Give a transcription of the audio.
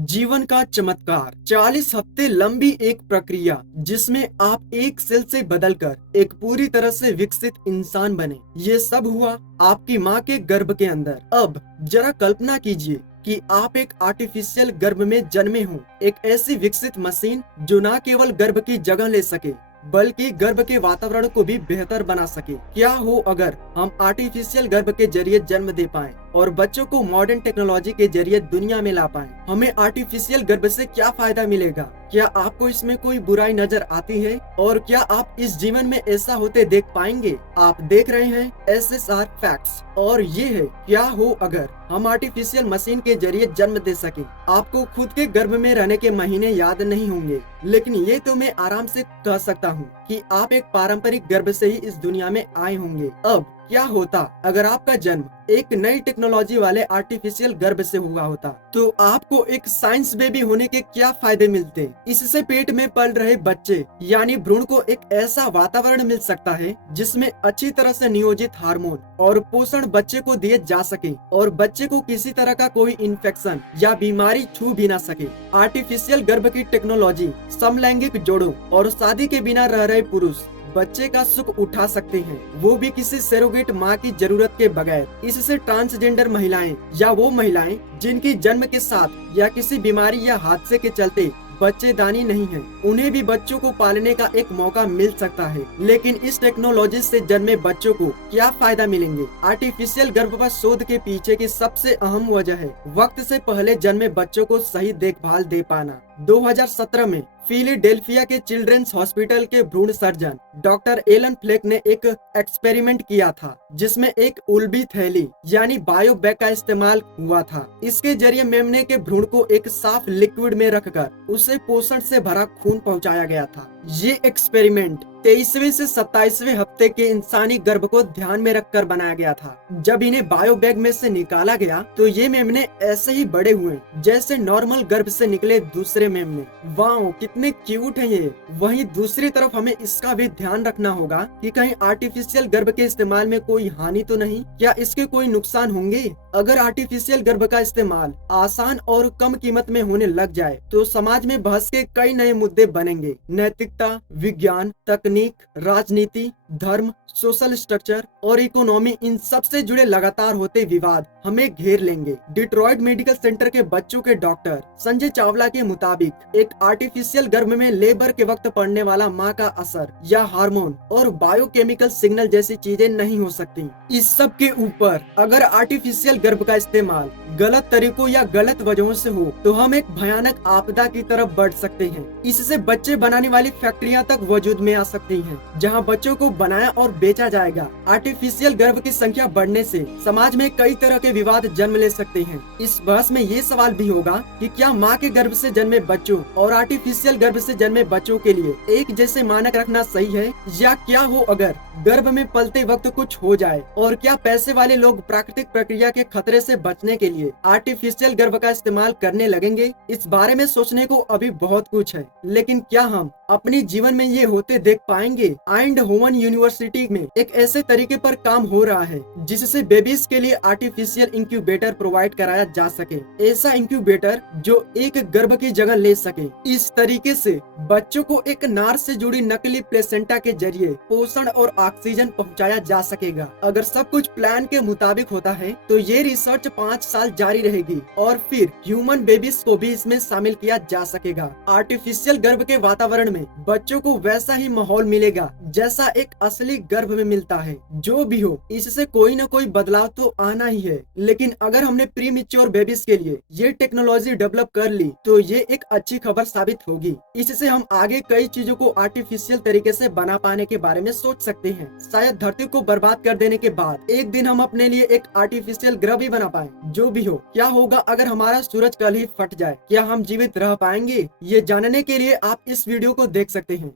जीवन का चमत्कार 40 हफ्ते लंबी एक प्रक्रिया जिसमें आप एक सेल से बदलकर एक पूरी तरह से विकसित इंसान बने। ये सब हुआ आपकी माँ के गर्भ के अंदर। अब जरा कल्पना कीजिए कि आप एक आर्टिफिशियल गर्भ में जन्मे हो, एक ऐसी विकसित मशीन जो न केवल गर्भ की जगह ले सके बल्कि गर्भ के वातावरण को भी बेहतर बना सके। क्या हो अगर हम आर्टिफिशियल गर्भ के जरिए जन्म दे पाएं और बच्चों को मॉडर्न टेक्नोलॉजी के जरिए दुनिया में ला पाएं? हमें आर्टिफिशियल गर्भ से क्या फायदा मिलेगा? क्या आपको इसमें कोई बुराई नजर आती है? और क्या आप इस जीवन में ऐसा होते देख पाएंगे? आप देख रहे हैं SSR फैक्ट्स और ये है क्या हो अगर हम आर्टिफिशियल मशीन के जरिए जन्म दे सके। आपको खुद के गर्भ में रहने के महीने याद नहीं होंगे, लेकिन ये तो मैं आराम से कह सकता हूँ कि आप एक पारंपरिक गर्भ से ही इस दुनिया में आए होंगे। अब क्या होता अगर आपका जन्म एक नई टेक्नोलॉजी वाले आर्टिफिशियल गर्भ से हुआ होता? तो आपको एक साइंस बेबी होने के क्या फायदे मिलते? इससे पेट में पल रहे बच्चे यानी भ्रूण को एक ऐसा वातावरण मिल सकता है जिसमें अच्छी तरह से नियोजित हार्मोन और पोषण बच्चे को दिए जा सके और बच्चे को किसी तरह का कोई इन्फेक्शन या बीमारी छू भी ना सके। आर्टिफिशियल गर्भ की टेक्नोलॉजी समलैंगिक जोड़ों और शादी के बिना रह रहे पुरुष बच्चे का सुख उठा सकते हैं, वो भी किसी सरोगेट माँ की जरूरत के बगैर। इससे ट्रांसजेंडर महिलाएं या वो महिलाएं जिनकी जन्म के साथ या किसी बीमारी या हादसे के चलते बच्चेदानी नहीं है, उन्हें भी बच्चों को पालने का एक मौका मिल सकता है। लेकिन इस टेक्नोलॉजी से जन्मे बच्चों को क्या फायदा मिलेंगे? आर्टिफिशियल गर्भपात शोध के पीछे की सबसे अहम वजह है वक्त से पहले जन्मे बच्चों को सही देखभाल दे पाना। 2017 में फिलाडेल्फिया के चिल्ड्रंस हॉस्पिटल के भ्रूण सर्जन डॉक्टर एलन फ्लेक ने एक एक्सपेरिमेंट किया था जिसमें एक उल्बी थैली यानी बायोबैग का इस्तेमाल हुआ था। इसके जरिए मेमने के भ्रूण को एक साफ लिक्विड में रखकर उसे पोषण से भरा खून पहुंचाया गया था। ये एक्सपेरिमेंट 23वें से 27वें हफ्ते के इंसानी गर्भ को ध्यान में रखकर बनाया गया था। जब इन्हें बायोबैग में से निकाला गया तो ये मेमने ऐसे ही बड़े हुए जैसे नॉर्मल गर्भ से निकले दूसरे मेमने। वाओ, कितने क्यूट हैं ये। वहीं दूसरी तरफ हमें इसका भी ध्यान रखना होगा कि कहीं आर्टिफिशियल गर्भ के इस्तेमाल में कोई हानि तो नहीं, क्या इसके कोई नुकसान होंगे? अगर आर्टिफिशियल गर्भ का इस्तेमाल आसान और कम कीमत में होने लग जाए तो समाज में बहस के कई नए मुद्दे बनेंगे। नैतिकता, विज्ञान, तकनीक, राजनीति, धर्म, सोशल स्ट्रक्चर और इकोनॉमी, इन सब से जुड़े लगातार होते विवाद हमें घेर लेंगे। डिट्रॉइट मेडिकल सेंटर के बच्चों के डॉक्टर संजय चावला के मुताबिक एक आर्टिफिशियल गर्भ में लेबर के वक्त पड़ने वाला माँ का असर या हार्मोन और बायोकेमिकल सिग्नल जैसी चीजें नहीं हो सकती। इस सब के ऊपर अगर आर्टिफिशियल गर्भ का इस्तेमाल गलत तरीकों या गलत वजहों से हो तो हम एक भयानक आपदा की तरफ बढ़ सकते हैं। इससे बच्चे बनाने वाली फैक्ट्रियां तक वजूद में आ सकती हैं, जहां बच्चों को बनाया और बेचा जाएगा। आर्टिफिशियल गर्भ की संख्या बढ़ने से समाज में कई तरह के विवाद जन्म ले सकते हैं। इस बहस में ये सवाल भी होगा कि क्या माँ के गर्भ से जन्मे बच्चों और आर्टिफिशियल गर्भ से जन्मे बच्चों के लिए एक जैसे मानक रखना सही है, या क्या हो अगर गर्भ में पलते वक्त कुछ हो जाए? और क्या पैसे वाले लोग प्राकृतिक प्रक्रिया के खतरे से बचने के लिए आर्टिफिशियल गर्भ का इस्तेमाल करने लगेंगे? इस बारे में सोचने को अभी बहुत कुछ है, लेकिन क्या हम अपने जीवन में ये होते देख पाएंगे? आइंडहोवन यूनिवर्सिटी में एक ऐसे तरीके पर काम हो रहा है जिससे बेबीज के लिए आर्टिफिशियल इंक्यूबेटर प्रोवाइड कराया जा सके। ऐसा इंक्यूबेटर जो एक गर्भ की जगह ले सके। इस तरीके से बच्चों को एक नार से जुड़ी नकली प्लेसेंटा के जरिए पोषण और ऑक्सीजन पहुंचाया जा सकेगा। अगर सब कुछ प्लान के मुताबिक होता है तो ये रिसर्च 5 साल जारी रहेगी और फिर ह्यूमन बेबीज को भी इसमें शामिल किया जा सकेगा। आर्टिफिशियल गर्भ के वातावरण में बच्चों को वैसा ही माहौल मिलेगा जैसा एक असली गर्भ में मिलता है। जो भी हो, इससे कोई न कोई बदलाव तो आना ही है। लेकिन अगर हमने प्री मैच्योर बेबीज के लिए ये टेक्नोलॉजी डेवलप कर ली तो ये एक अच्छी खबर साबित होगी। इससे हम आगे कई चीजों को आर्टिफिशियल तरीके से बना पाने के बारे में सोच सकते हैं। शायद धरती को बर्बाद कर देने के बाद एक दिन हम अपने लिए एक आर्टिफिशियल ग्रह भी बना पाए। जो भी हो, क्या होगा अगर हमारा सूरज कल ही फट जाए? क्या हम जीवित रह पाएंगे? ये जानने के लिए आप इस वीडियो को देख सकते हैं।